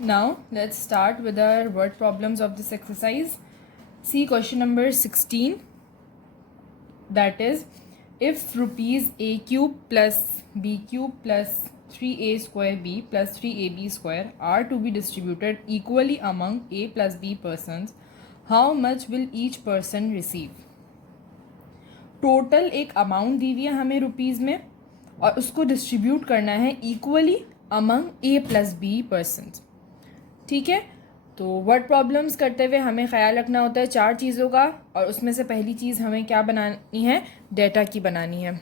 Now let's start with our word problems of this exercise. See question number 16, that is, if rupees a cube plus b cube plus 3a square b plus 3ab square are to be distributed equally among a plus b persons, how much will each person receive? Total एक amount दी हुई है हमें rupees में और उसको distribute करना है equally among A plus B persons. ठीक है, तो वर्ड प्रॉब्लम्स करते हुए हमें ख्याल रखना होता है चार चीज़ों का, और उसमें से पहली चीज़ हमें क्या बनानी है? डेटा की बनानी है.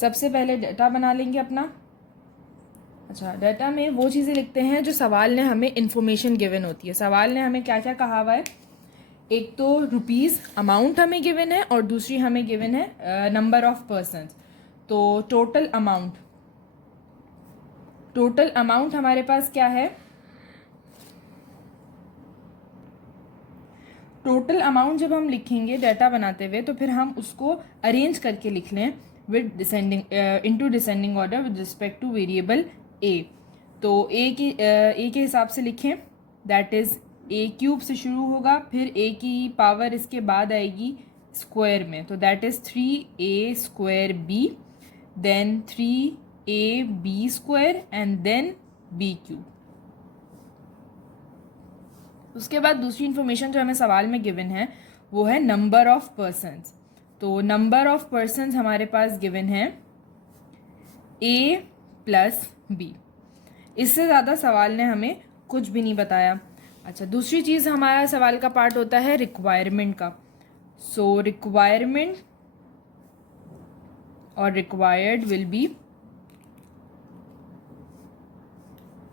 सबसे पहले डेटा बना लेंगे अपना. अच्छा, डेटा में वो चीज़ें लिखते हैं जो सवाल ने हमें इंफॉर्मेशन गिवन होती है. सवाल ने हमें क्या क्या कहा हुआ है? एक तो रुपीज़ अमाउंट हमें गिवन है और दूसरी हमें गिवन है नंबर ऑफ पर्सनस. तो टोटल अमाउंट हमारे पास क्या है? टोटल अमाउंट जब हम लिखेंगे डाटा बनाते हुए तो फिर हम उसको अरेंज करके लिख लें with descending into descending order with respect to variable A. तो ए के हिसाब से लिखें, दैट इज़ ए क्यूब से शुरू होगा, फिर ए की पावर इसके बाद आएगी स्क्वायर में, तो that is 3a square b, then 3ab square and then b cube. उसके बाद दूसरी इन्फॉर्मेशन जो हमें सवाल में गिवन है वो है नंबर ऑफ पर्सन्स. तो नंबर ऑफ पर्सन्स हमारे पास गिवन है a प्लस बी. इससे ज़्यादा सवाल ने हमें कुछ भी नहीं बताया. अच्छा, दूसरी चीज़ हमारा सवाल का पार्ट होता है रिक्वायरमेंट का. सो रिक्वायरमेंट और required will be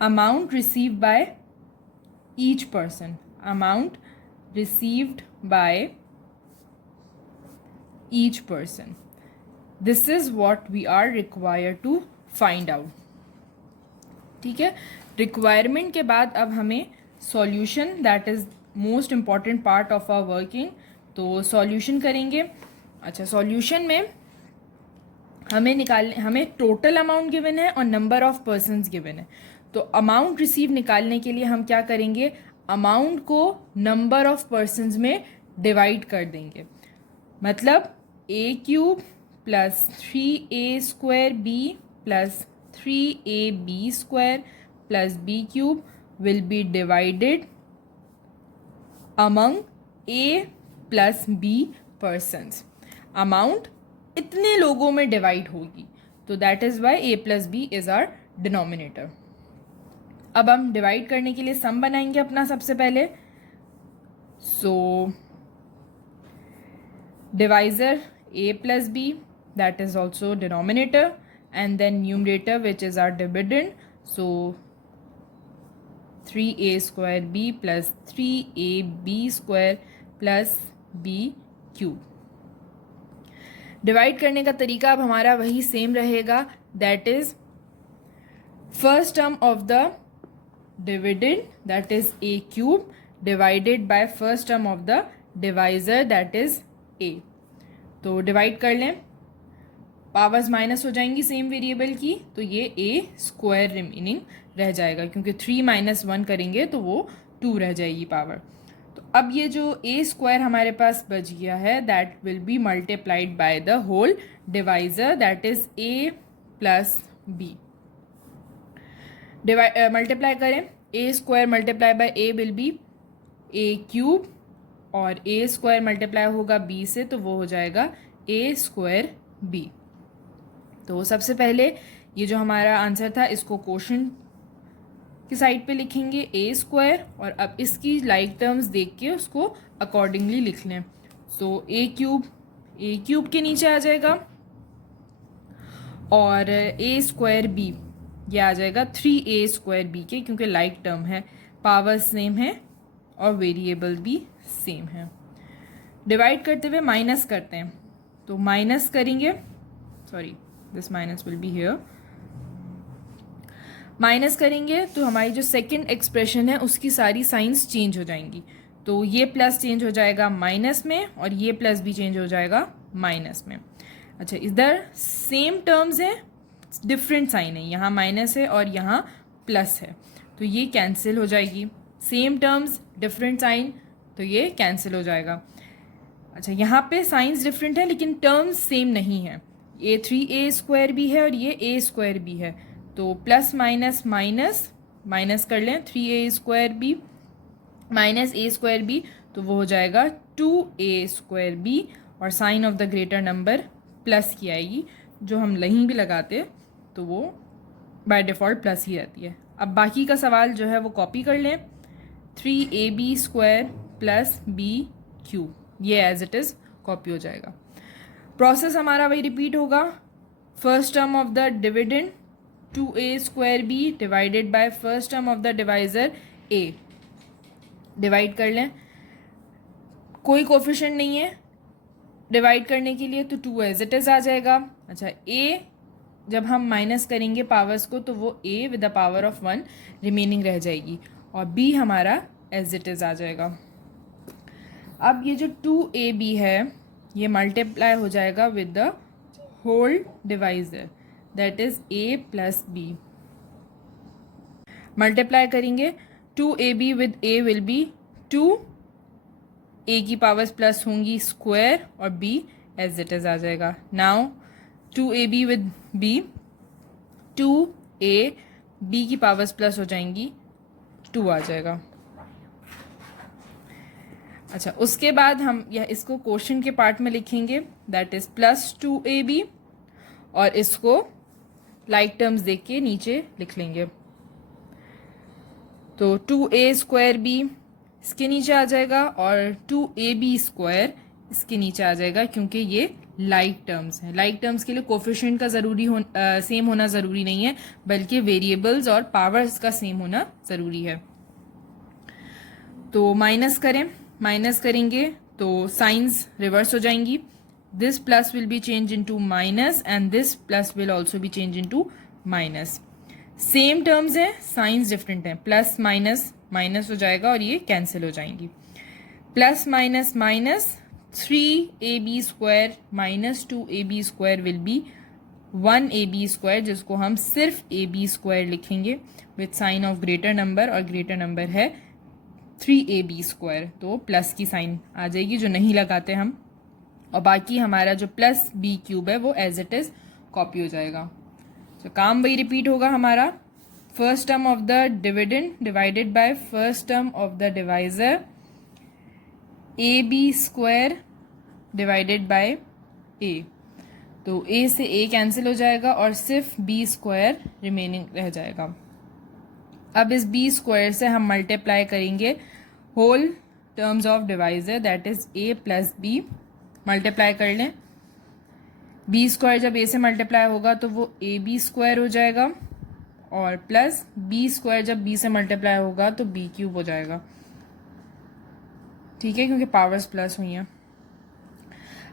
amount receive by each person, amount received by each person. This is what we are required to find out. ठीक है, रिक्वायरमेंट के बाद अब हमें solution, that is most important part of our working, तो solution करेंगे. अच्छा, solution में हमें टोटल अमाउंट गिवन है और नंबर ऑफ पर्सन्स गिवन है. तो अमाउंट रिसीव निकालने के लिए हम क्या करेंगे? अमाउंट को नंबर ऑफ पर्सन्स में डिवाइड कर देंगे. मतलब A cube plus 3a square B plus 3ab square plus B cube will be divided among A plus B persons. Amount इतने लोगों में डिवाइड होगी, तो that is why A plus B is our denominator. अब हम divide करने के लिए सम बनाएंगे अपना सबसे पहले. So divisor a plus B, that is also denominator, and then numerator which is our dividend. So 3a square b plus 3ab square plus b cube. Divide करने का तरीका अब हमारा वही सेम रहेगा, that is first term of the dividend, that is a cube, divided by first term of the divisor, that is a. तो divide कर लें, पावर्स माइनस हो जाएंगी सेम वेरिएबल की, तो ये a स्क्वायर रिमेनिंग रह जाएगा, क्योंकि 3 माइनस 1 करेंगे तो वो 2 रह जाएगी पावर. तो अब ये जो a स्क्वायर हमारे पास बच गया है, that will be multiplied by the whole divisor, that is a plus B. Multiply करें, A square multiply by A will be A cube, और ए स्क्वायर मल्टीप्लाई होगा बी से तो वो हो जाएगा ए स्क्वायर बी. तो सबसे पहले ये जो हमारा आंसर था इसको क्वोशंट की साइड पे लिखेंगे ए स्क्वायर, और अब इसकी लाइक टर्म्स देख के उसको अकॉर्डिंगली लिख लें. सो ए क्यूब के नीचे आ जाएगा, और ए स्क्वायर बी ये आ जाएगा 3a स्क्वायर बी के, क्योंकि लाइक टर्म है, पावर सेम है और वेरिएबल भी सेम है. डिवाइड करते हुए माइनस करते हैं, तो माइनस करेंगे, sorry this minus will be here. Minus करेंगे तो हमारी जो सेकंड एक्सप्रेशन है उसकी सारी साइंस चेंज हो जाएंगी. तो ये प्लस चेंज हो जाएगा माइनस में, और ये प्लस भी चेंज हो जाएगा माइनस में. अच्छा, इधर सेम टर्म्स है, डिफरेंट साइन है, यहाँ माइनस है और यहाँ प्लस है, तो ये कैंसिल हो जाएगी. सेम टर्म्स डिफरेंट साइन, तो ये कैंसिल हो जाएगा. अच्छा, यहाँ पे साइंस डिफरेंट है लेकिन टर्म्स सेम नहीं है. ये 3a² भी है और ये a² भी है, तो प्लस माइनस माइनस माइनस कर लें. 3a² माइनस a², तो वो हो जाएगा 2a², और sign of the greater number plus की आएगी. जो हम नहीं भी लगाते तो वो बाय डिफ़ॉल्ट प्लस ही रहती है. अब बाकी का सवाल जो है वो कॉपी कर लें. 3ab² प्लस b³, ये एज इट इज़ कॉपी हो जाएगा. प्रोसेस हमारा वही रिपीट होगा. First term of the dividend 2a² divided by first term of the divisor a. Divide कर लें. कोई कोफिशिएंट नहीं है डिवाइड करने के लिए, तो 2 एज इट इज़ आ जाएगा. अच्छा, a जब हम माइनस करेंगे पावर्स को तो वो a with the power of 1 remaining रह जाएगी, और b हमारा एज इट इज़ आ जाएगा. अब ये जो 2ab है ये मल्टीप्लाई हो जाएगा with the whole divisor, that is a plus b. Multiply करेंगे. 2ab with a will be 2, a की पावर्स प्लस होंगी स्क्वायर, और b एज इट इज़ आ जाएगा. Now 2ab with b, 2a, b की पावर्स प्लस हो जाएंगी, 2 आ जाएगा. अच्छा, उसके बाद हम यह इसको क्वेश्चन के पार्ट में लिखेंगे, दैट इज़ प्लस 2ab, और इसको लाइक टर्म्स देख के नीचे लिख लेंगे. तो 2a²b इसके नीचे आ जाएगा, और 2ab² इसके नीचे आ जाएगा, क्योंकि ये लाइक टर्म्स हैं. लाइक टर्म्स के लिए कोफिशिएंट का सेम होना ज़रूरी नहीं है, बल्कि वेरिएबल्स और पावर्स का सेम होना ज़रूरी है. तो माइनस करेंगे तो साइंस रिवर्स हो जाएंगी. This plus will be change into minus, and this plus will also be change into minus. Same terms हैं, साइंस डिफरेंट हैं. प्लस माइनस माइनस हो जाएगा और ये कैंसिल हो जाएंगी. Plus minus minus 3ab² minus 2ab² will be 1ab², जिसको हम सिर्फ ab² लिखेंगे with sign of greater number, और ग्रेटर नंबर है 3ab², तो प्लस की साइन आ जाएगी जो नहीं लगाते हम. और बाकी हमारा जो प्लस b³ है वो एज इट इज़ कॉपी हो जाएगा. तो काम वही रिपीट होगा हमारा. First term of the dividend divided by first term of the divisor ab² divided by a. तो a से a कैंसिल हो जाएगा और सिर्फ b² रिमेनिंग रह जाएगा. अब इस b² से हम मल्टीप्लाई करेंगे whole terms of divisor, that is a plus b. Multiply कर लें. b² जब a से मल्टीप्लाई होगा तो वो ab² हो जाएगा, और प्लस b² जब b से मल्टीप्लाई होगा तो b³ हो जाएगा. ठीक है, क्योंकि पावर्स प्लस हुई हैं.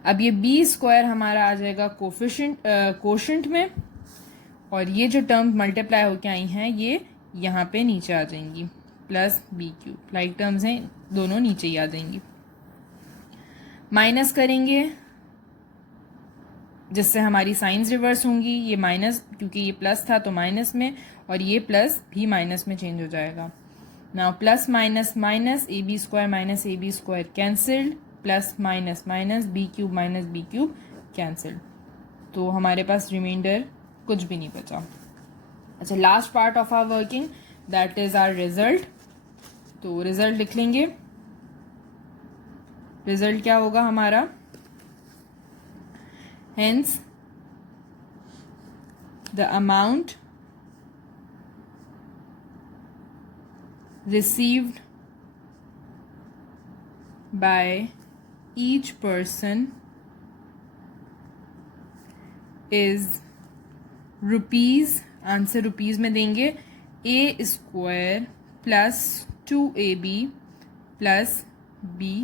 अब ये b² हमारा आ जाएगा कोशेंट में, और ये जो टर्म मल्टीप्लाई होके आई हैं ये यहाँ पे नीचे आ जाएंगी, प्लस b³. लाइक टर्म्स हैं, दोनों नीचे ही आ जाएंगी. माइनस करेंगे जिससे हमारी साइंस रिवर्स होंगी. ये माइनस, क्योंकि ये प्लस था तो माइनस में, और ये प्लस भी माइनस में चेंज हो जाएगा. Now plus minus minus ab² minus ab² cancelled, plus minus minus b³ minus b³ cancelled. तो हमारे पास रिमाइंडर कुछ भी नहीं बचा. अच्छा, last part of our working, that is our result. तो रिजल्ट लिख लेंगे. रिजल्ट क्या होगा हमारा? Hence, the amount received by each person is rupees, answer rupees में देंगे, a² plus 2ab plus b.